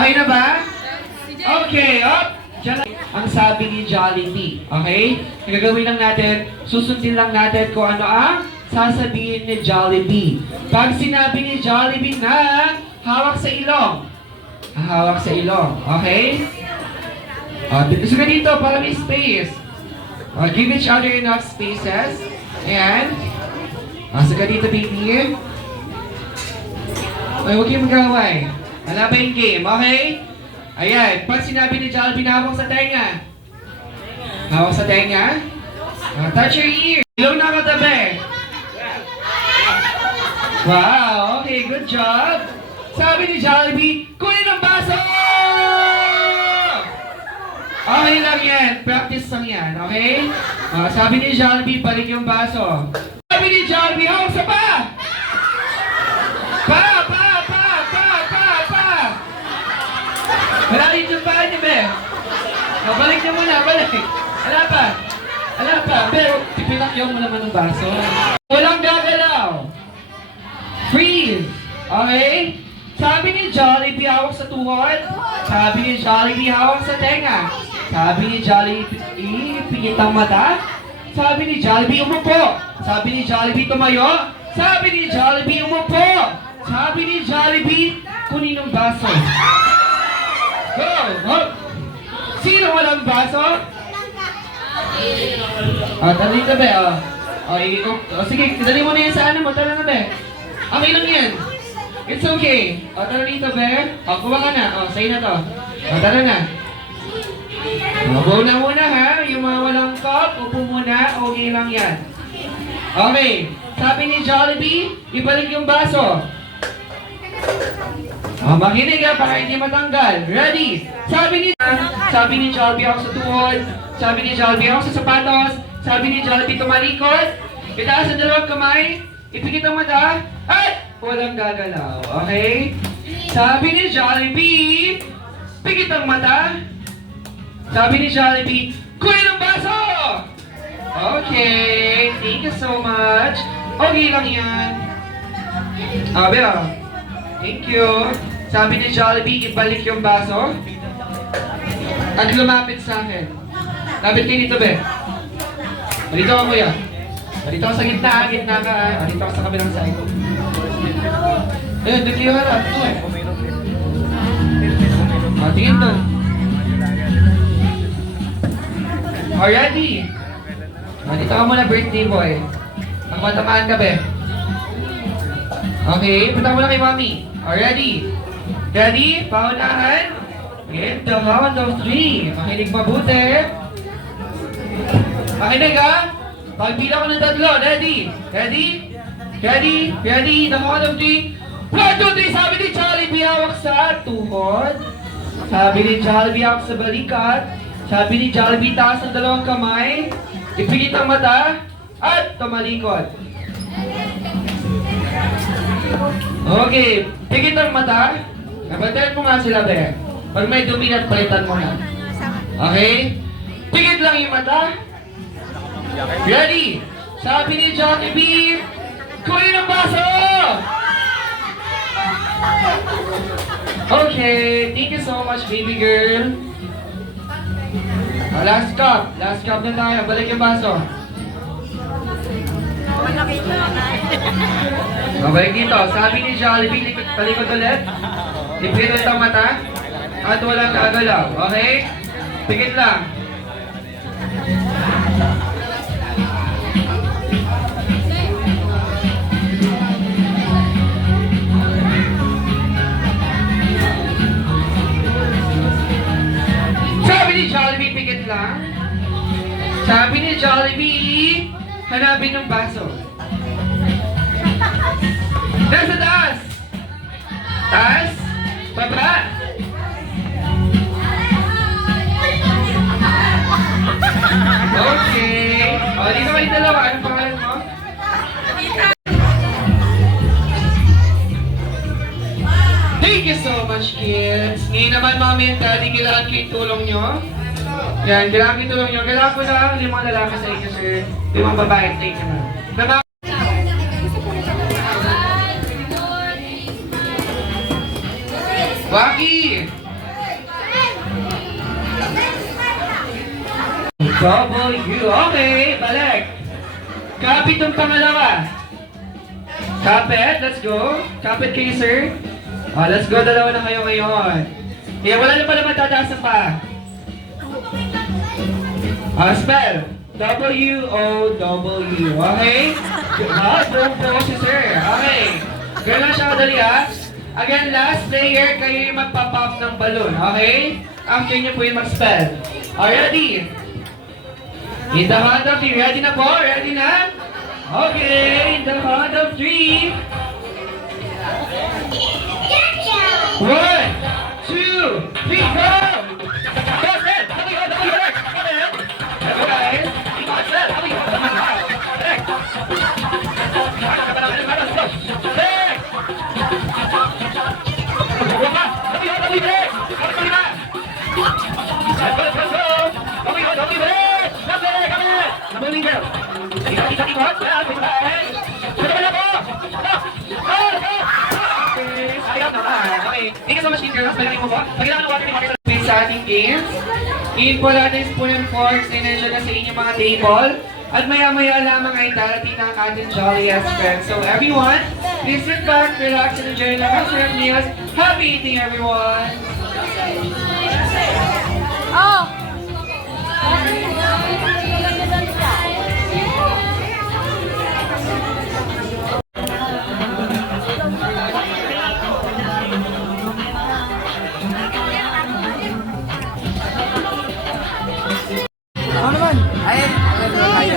Okay na ba? Okay, up! Diyan ang sabi ni Jollibee. Okay? Ang gagawin lang natin, susundin lang natin kung ano ang sasabihin ni Jollibee. Pag sinabi ni Jollibee na hawak sa ilong. Hawak sa ilong. Okay? Dito ka dito para may space. Give each other enough spaces. And, saka dito, baby. Okay, huwag kayong mag-away. Wala ba yung game? Okay? Ayan, pag sinabi ni Jollibee na hawak sa tenga. Hawak sa tenga. Touch your ear. Ilaw na katabi. Wow, okay, good job. Sabi ni Jollibee, kunin ang baso! Okay lang yan, practice lang yan, okay? Sabi ni Jollibee, balik yung baso. Sabi ni Jollibee, hawak sa pa! Pa! Wala rin yung paa niya, be. Balik niya muna, balik. Wala pa. Pero, ipinakyaw mo naman ng baso. Walang gagalaw. Freeze. Okay? Sabi ni Jollibee, hawak sa tuhod. Sabi ni Jollibee, hawak sa tenga. Sabi ni Jollibee, pingit ang mata. Sabi ni Jollibee, umupo. Sabi ni Jollibee, tumayo. Sabi ni Jollibee, umupo. Sabi ni Jollibee, kunin ang baso. Go! Hop! Sino walang baso? Dali ka, be. Sige, dali mo na yan sa ano mo. Tara na, be. Okay lang yan. It's okay. Tara dito, be. Kuha ka na. Sa'yo na to. Tara na. Upo na muna, ha? Yung mga walang cup, upo muna. Okay lang yan. Okay. Sabi ni Jollibee, ibalik yung baso. Makinig ka para hindi matanggal. Ready? Sabi ni Jollibee ako sa tuhod. Sabi ni Jollibee ako sa sapatos. Sabi ni Jollibee tumalikod. Itaas ang dalawang kamay. Ipikit ang mata. At walang gagalaw. Okay? Sabi ni Jollibee, pikit ang mata. Sabi ni Jollibee, kunin ang baso! Okay. Thank you so much. Okay lang yan. Bella. Thank you. Sabi ni Jollibee, ibalik yung baso. At lumapit sa akin. Lapit kayo dito, be. Dito ako, kuya. Dito ako sa gitna ka. Dito ako sa kabilang side. Doon kayo harap. Ito eh. Tingin doon. Ready? Dito ka muna, birthday boy. Matamaan ka, be. Okay, punta mo na kay mami. Ready? Ready? Paunahan. Okay, the count of 3. Makinig mabuti. Makinig, ha? Pagpila ko ng 3. Ready? Ready? Ready? Ready? The count of 3. 1, 2, 3. Sabi ni Jollibee, hawak sa tuhod. Sabi ni Jollibee, hawak sa balikat. Sabi ni Jollibee, taas ang dalawang kamay. Ipikit ang mata. At tumalikod. Okay, pikit ang mata. Nabantayan mo nga sila, be. Pag may dumi at palitan mo na. Okay? Pikit lang yung mata. Ready? Sabi ni Jollibee, kunin ang baso! Okay, thank you so much, baby girl. Last cup. Last cup na tayo. Balik yung baso. Balik dito. Sabi ni Jollibee, talikod ulit. Ipikit ulit ang mata. At walang gagalaw. Okay? Pikit lang. Sabi ni Jollibee, pikit lang. Sabi ni Jollibee, hanapin ng baso. Nasa taas! Taas! Baba! Okay. Dito kayo dalawa. Anong pangalan mo? Thank you so much, kids. Ngayon naman, mami and daddy, kailangan ko yung tulong nyo. Yan, kailangan ko yung tulong nyo. Kailangan ko na 5 lalaki sa inyo, sir. 5 babae. Thank you, ma'am. Waki! W. Okay, balik. Kapit yung pangalawa. Kapit, let's go. Kapit kayo, sir. Let's go, dalawa na kayo ngayon. Wala na pala matataas pa. Spell. W-O-W. Okay? Buong si sir. Okay. Ganun lang siya kadali, ha? Again, last player, kayo yung magpa-pop ng balloon. Okay? After nyo po yung mag-spell. Ready? In the count of 3. Ready na po? Ready na? Okay. In the count of 3. 1, 2, 3, go! Go, Fred! How do you work? Hello, guys. How do you Thank you so much, girls. Magaling mo po. Pagkailangan ng water, may sa ating games. Iin-polatis po yung forks na nandiyan na sa inyong mga table. At maya-maya lamang ay darating ng ating jolliest friends. So everyone, please sit back, relax, and enjoy the rest of your meals. Happy eating, everyone! Oh! Ano naman? Ay, ano tayo?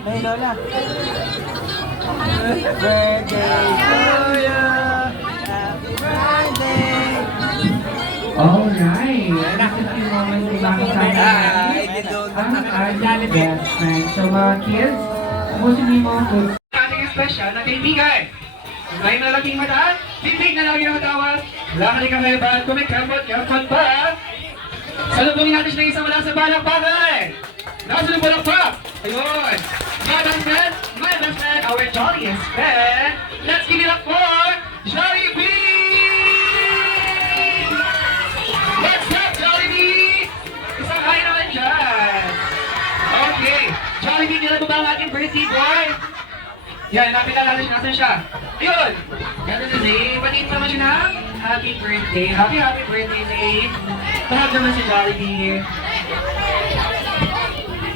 May lola. Happy birthday to you. Happy birthday. Alright, this is the moment na makasama natin ang ating best friend. So mga kids, kumusta niyo mga food? Ating special na kaibigan. May malaking mata, bibig na lagi ng matawas, wala ka rin kakaibahan, kung may kapot pa. Salubungin natin siya ng isang walang sa balang bagay. Nakasalubong pa. Ayun. My best friend, our jolliest friend. Let's give it up for Jollibee! What's up, Jollibee? Isang hi naman dyan. Okay. Jollibee, nila ba ba ang ating birthday boy? Yan, napitan natin siya. Nasaan siya? Ayun! Ganun na Zay. Patiin pa naman siya na happy birthday. Happy birthday, Zay. Mahal naman si Jollibee.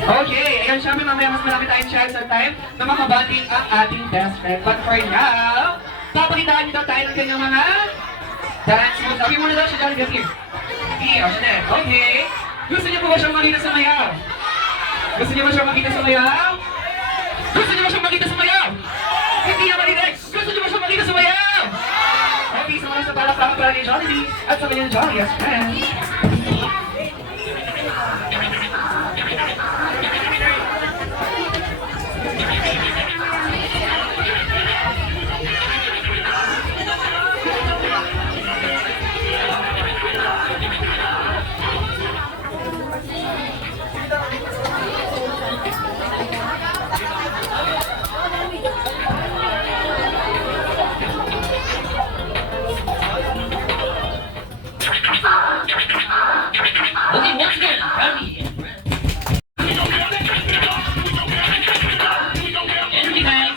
Okay, ayan siya. Mamaya mas malaki tayong chance at time na makabanding ang ating best friend. But for now, papakitaan niyo daw tayo ng kanyang mga dance moves. Sabi muna daw si Jollibee here. Here, siya. Okay. Gusto niyo po ba siyang makita sa mayaw? Gusto niyo ba siyang makita sa mayaw? Gusto niyo ba siyang makita sa mayaw? Hindi niya marinig! Gusto niyo ba siyang makita sa mayaw? Okay, sa mga sa palakpakan para kay Jollibee at sa kanyang jolliest friend. Okay, once again, Rowdy and Brent. Energy, guys.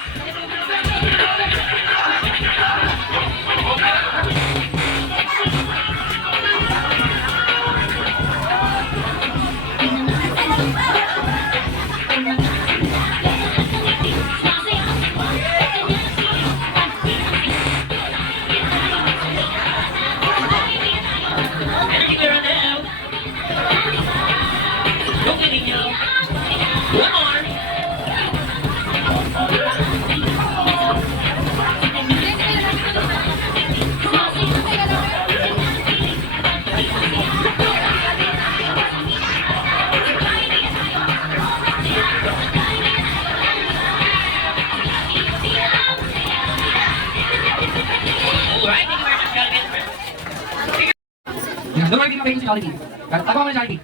Energy, girl, now. Okay, Niño. One more. Alright, thank you very much, Jollibee. Don't worry, hindi si Jollibee. Tago mo na Jollibee.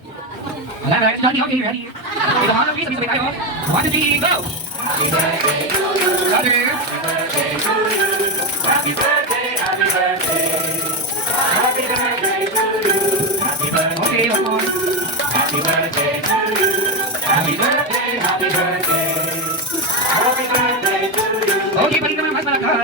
Wala na, si Jollibee, okay, ready? Okay, the honor, please, sabay tayo. 1, 2, 3, go! Brother. Happy birthday, happy birthday. Happy birthday to you. Happy birthday. Okay, one more. Okay,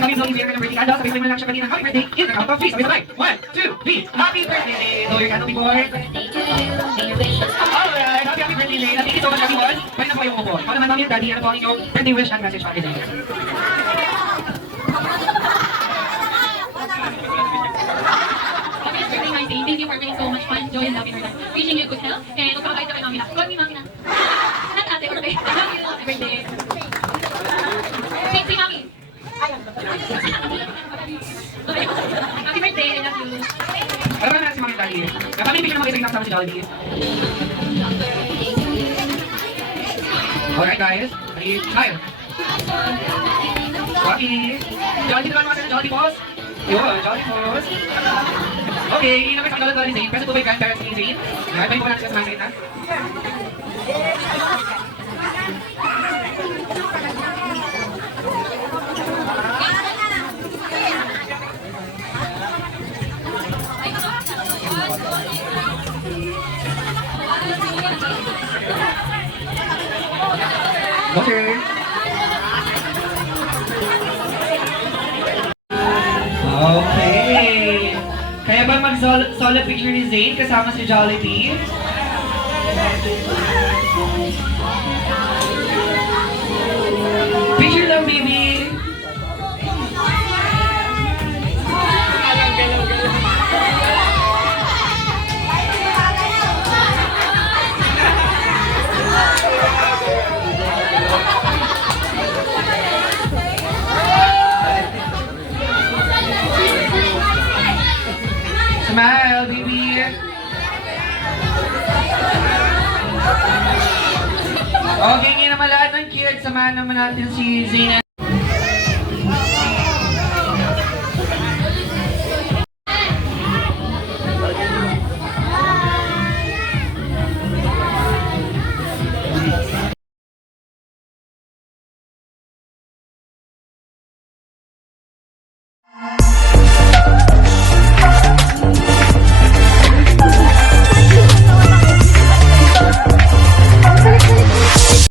kami Zoe, we're gonna birthday candle. Sabi ko lang siya kanina, happy birthday in the count of 3. Sabay-sabay. 1, 2, 3. Happy birthday! Blow your candle before. Alright, happy birthday, Zane. Thank you so much, everyone. Pwede na po kayong umupo. Ikaw naman, Mami at Daddy, ano po ang inyong birthday wish and message para kay Zane? Happy birthday, Mami. Thank you for bringing so much fun, joy, and love in our life. Wishing you good health and magpapagayos na kay Mami na. Call me Mami na. Not ate or babe. Love you. Happy birthday. Thank you, Mami. Happy birthday. I love you. Alam mo na si Mami at Daddy. Napamipin naman kayo sa si Jollibee. Alright guys, ready? Smile. Jollibee. Jollibee naman mga sa Jollibee boss. Yun, Jollibee boss. Okay, yun naman sa kanila ni Zane. Present po ba yung grandparents ni Zane? Nakatayin po natin siya sa mga Zane ha? Okay. Okay. Kaya ba mag-solo picture ni Zane kasama si Jollibee? Picture lang, baby. Smile, baby. Okay, ngayon naman lahat ng kids, samahan naman natin si Zane.